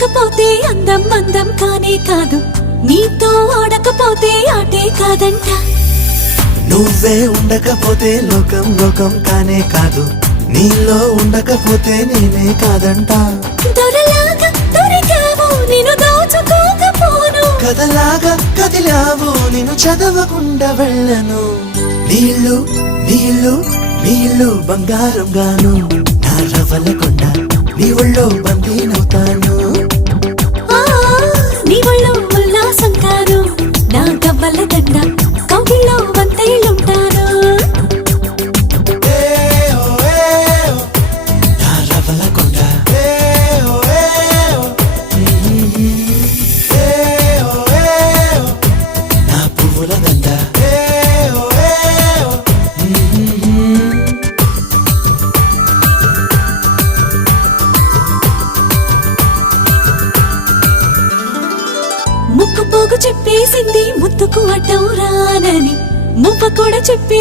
చూడకపోతే అందం అందం కానే కాదు, నీతో ఆడకపోతే ఆటే కాదంట. నువ్వే ఉండకపోతే లోకం లోకం కానే కాదు, నీలో ఉండకపోతే నేనే కాదంట. దొరలాగా దొరికావు నిన్ను దోచుకోకపోను, కథలాగా కదిలావు నిన్ను చదవకుండా వెళ్ళను. నీళ్ళు నీళ్ళు నీళ్ళు బంగారం గాను, నా రవ్వలకొండ నీ ఒళ్ళో బందీనవుతాను. నీ ఒళ్ళో ఉల్లాసం కాను, నా గవ్వల దండ కౌగిల్లో వందేళ్ళుంటాను. నా రవ్వలకొండ నా పువ్వుల దండ. ముక్కు పోగు చెప్పేసింది ముత్తుకు అడ్డం రానని, ముప్ప కూడా చెప్పే